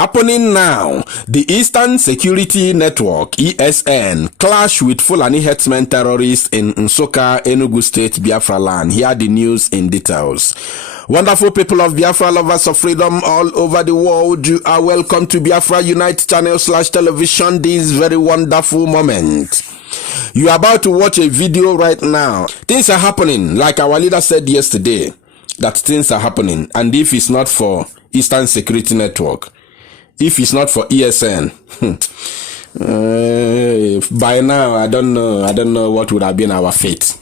Happening now, the Eastern Security Network, ESN, clash with Fulani herdsmen terrorists in Nsukka, Enugu State, Biafra land. Here are the news in details. Wonderful people of Biafra, lovers of freedom all over the world, you are welcome to Biafra Unite channel / television this very wonderful moment. You are about to watch a video right now. Things are happening, like our leader said yesterday, that things are happening. And if it's not for Eastern Security Network, if it's not for ESN, by now, I don't know what would have been our fate.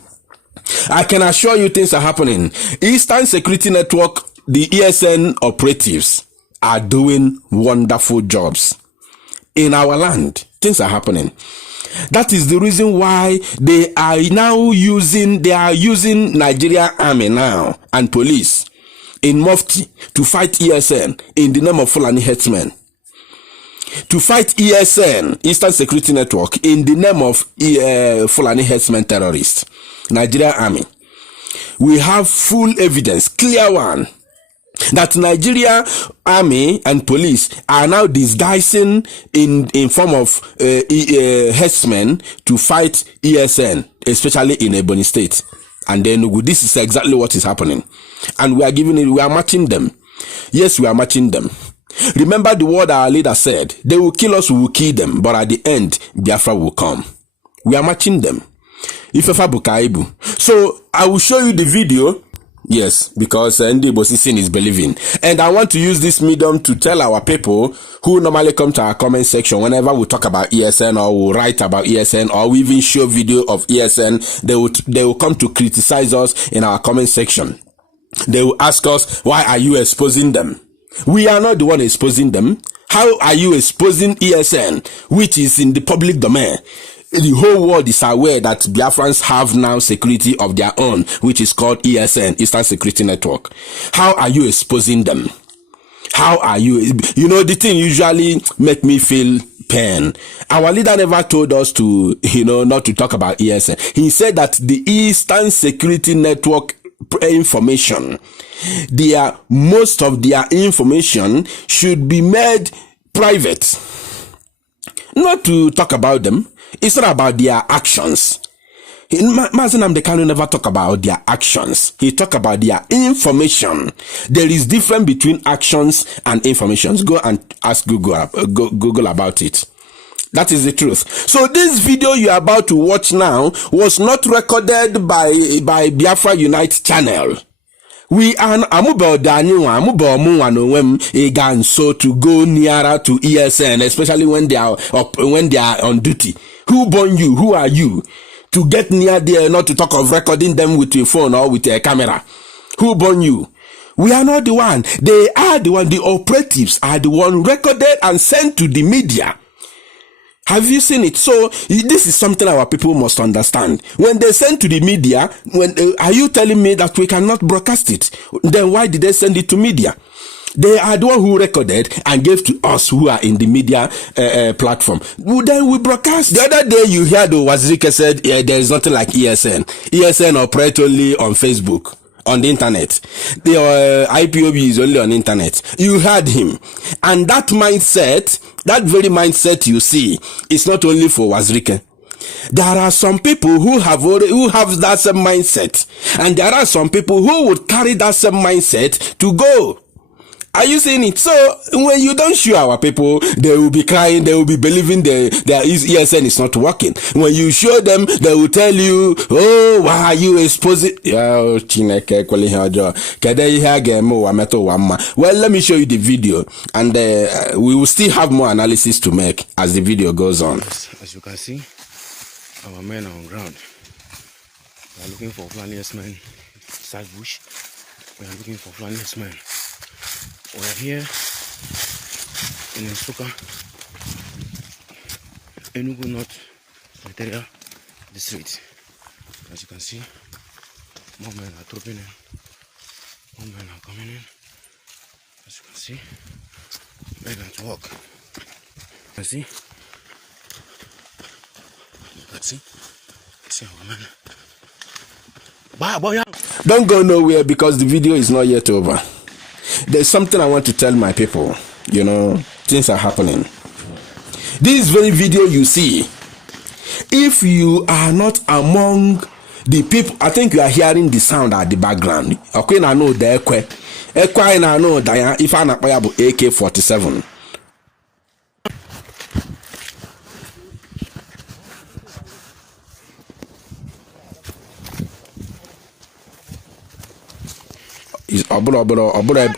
I can assure you things are happening. Eastern Security Network, the ESN operatives are doing wonderful jobs in our land. Things are happening. That is the reason why they are using Nigeria Army now and police in Mufti to fight ESN in the name of Fulani herdsmen. To fight ESN, Eastern Security Network, in the name of Fulani herdsmen terrorists. Nigeria Army. We have full evidence, clear one, that Nigeria Army and police are now disguising in form of herdsmen to fight ESN, especially in Ebonyi State. And then this is exactly what is happening. And we are matching them. Yes, we are matching them. Remember the word our leader said, they will kill us, we will kill them, but at the end, Biafra will come. We are matching them. Ifefa Bukaibu. So I will show you the video. Yes, because Ndi Bosisin is believing. And I want to use this medium to tell our people who normally come to our comment section whenever we talk about ESN or we write about ESN or we even show video of ESN, they will come to criticize us in our comment section. They will ask us, why are you exposing them? We are not the one exposing them. How are you exposing ESN, which is in the public domain? The whole world is aware that Biafrans have now security of their own, which is called ESN, Eastern Security Network. How are you exposing them? How are you? You know, the thing usually make me feel pain. Our leader never told us to, not to talk about ESN. He said that the Eastern Security Network information, most of their information should be made private. Not to talk about them. It's not about their actions. Mazi Nnamdi Kanu never talk about their actions. He talk about their information. There is difference between actions and information. Go and ask Google about it. That is the truth. So this video you are about to watch now was not recorded by Biafra Unite channel. We are so to go nearer to ESN, especially when they are on duty. Who born you? Who are you to get near there? Not to talk of recording them with your phone or with a camera. Who born you? We are not the one. They are the one. The operatives are the one recorded and sent to the media. Have you seen it? So this is something our people must understand. When they send to the media, are you telling me that we cannot broadcast it? Then why did they send it to media? They are the one who recorded and gave to us who are in the media platform. Then we broadcast. The other day you heard Wazirike said there is nothing like ESN. ESN operate only on Facebook. On the internet. The IPOB is only on internet. You heard him. And that mindset, that very mindset you see, is not only for Wazirike. There are some people who have that same mindset. And there are some people who would carry that same mindset to go. Are you seeing it? So when you don't show our people, they will be crying, they will be believing their ESN is not working. When you show them, they will tell you, oh, why are you exposing? Well, let me show you the video, and we will still have more analysis to make as the video goes on. As you can see, our men are on ground. We are looking for Fulani herdsmen inside bush. We are looking for Fulani herdsmen. We are here in Nsukka, Enugu North Interior District. As you can see, more men are trooping in, more men are coming in. As you can see, men at work. See our men. Don't go nowhere because the video is not yet over. There's something I want to tell my people. things are happening. This very video you see, if you are not among the people, I think you are hearing the sound at the background. Okay, I know the ekwe I know that if I not AK-47. Is obele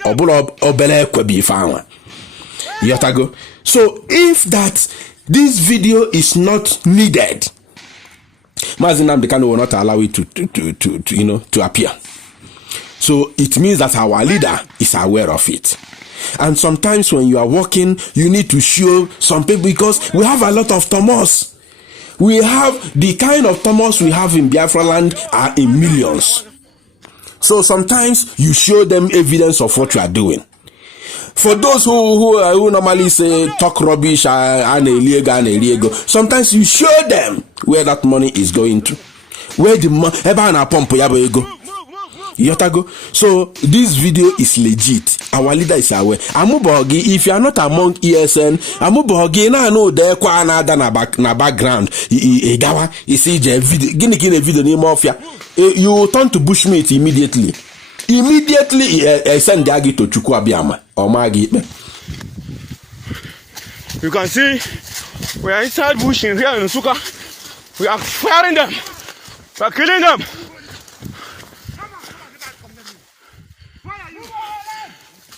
ekwe be found. Yotago. So if this video is not needed, Mazi Nnamdi Kanu will not allow it to appear. So it means that our leader is aware of it. And sometimes when you are walking, you need to show some people, because we have a lot of Thomas. We have the kind of Thomas we have in Biafra land are in millions. So sometimes you show them evidence of what you are doing. For those who normally say talk rubbish and illegal, sometimes you show them where that money is going to, where the money go. So this video is legit. Our leader is aware. Amubogi, if you are not among ESN, Amubogi na know there kwa another na background. Egawa, you see video, gini video ni mafia. You turn to bushmeat immediately. Send Dagi to Chukwabiama or Magi. You can see we are inside bush in here in Suka. We are firing them. We are killing them.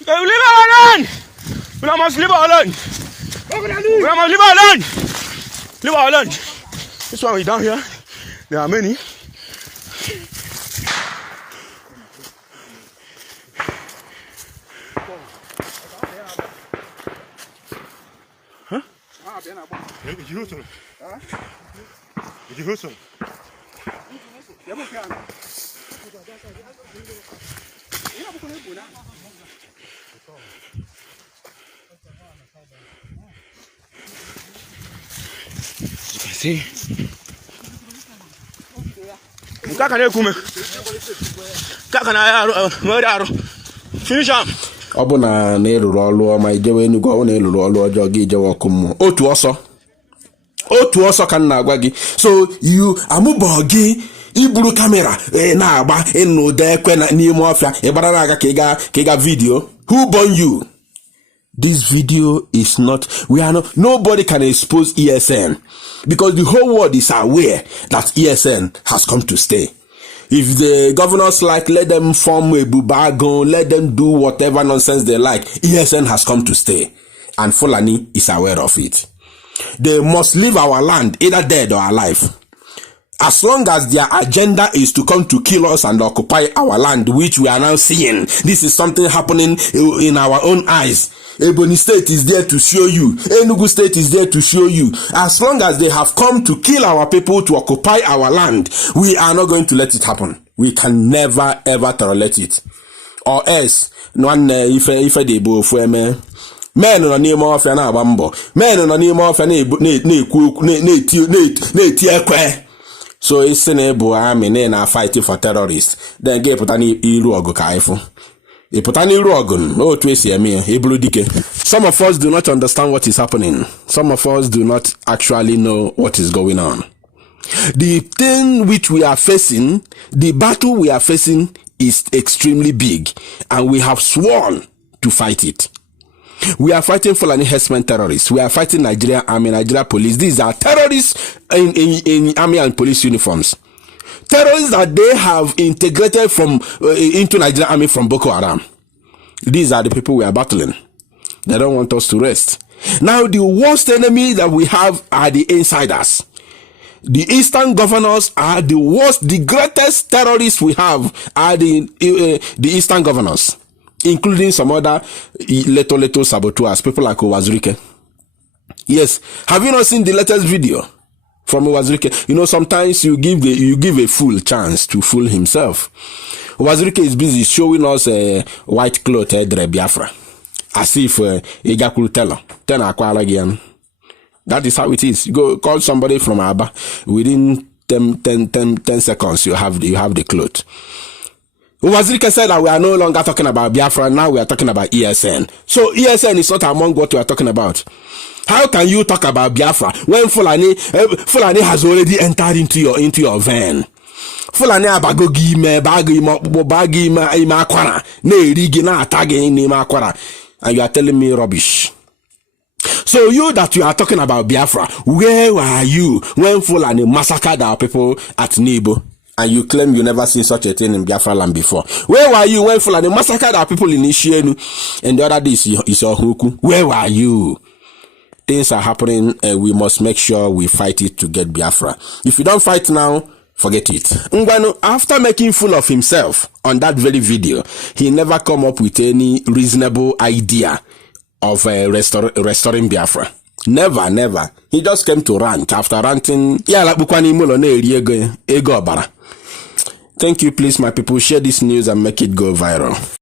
Leave our land! We must leave our land! We must leave our land! Leave our land! This one we down here. There are many. Huh? See, finish up. Obuna na eluru olu ọma ijewe Enugu ọ na eluru olu ọjọọ gị ijewe ọkụ mmụọ otu ọsọ ka nna agwa gị. So you amụbọ gị iburu kamera na-agba ịnụde ekwe n'ime ọfịa ịgbara na-aga ka ị ga video. Who born you? This video is not, nobody can expose ESN, because the whole world is aware that ESN has come to stay. If the governors like, let them form a bubagon, let them do whatever nonsense they like. ESN has come to stay, and Fulani is aware of it. They must leave our land, either dead or alive. As long as their agenda is to come to kill us and occupy our land, which we are now seeing, this is something happening in our own eyes. Ebony State is there to show you. Enugu State is there to show you. As long as they have come to kill our people, to occupy our land, we are not going to let it happen. We can never ever tolerate it. Or else, if they both men no n'ime ọfịa na-agba mbọ, men no n'ime ọfịa na-ekwu na-eti ekwe. So it's in a army na fighting for terrorists. Then get putani iru ogu ka ifu. Iputani iru ogun no twesi emi ebulu dike. Some of us do not understand what is happening. Some of us do not actually know what is going on. The thing which we are facing, the battle we are facing is extremely big, and we have sworn to fight it. We are fighting Fulani herdsmen terrorists. We are fighting Nigeria Army, Nigeria Police. These are terrorists in army and police uniforms. Terrorists that they have integrated into Nigeria Army from Boko Haram. These are the people we are battling. They don't want us to rest. Now, the worst enemy that we have are the insiders. The eastern governors are the worst. The greatest terrorists we have are the eastern governors, including some other little saboteurs, people like Uwazurike. Yes, have you not seen the latest video from Uwazurike? You know, sometimes you give a fool chance to fool himself. Uwazurike is busy showing us a white cloth Biafra, as if Igakulu tell again. That is how it is. You go call somebody from Aba, within 10 seconds you have the cloth. Wazirike said that we are no longer talking about Biafra, now we are talking about ESN. So ESN is not among what we are talking about. How can you talk about Biafra when Fulani has already entered into your vein? Fulani abagogi me bagi akwara na erigi na atagi ni akwara, and you are telling me rubbish. So you that you are talking about Biafra, where were you when Fulani massacred our people at Nibo? And you claim you never seen such a thing in Biafra land before. Where were you when Fulani massacred our people in Ishienu? And the other day is your Huku. Where were you? Things are happening, and we must make sure we fight it to get Biafra. If you don't fight now, forget it. Ngwanu, after making fool of himself on that very video, he never come up with any reasonable idea of restoring Biafra. Never. He just came to rant. After ranting, thank you, please, my people. Share this news and make it go viral.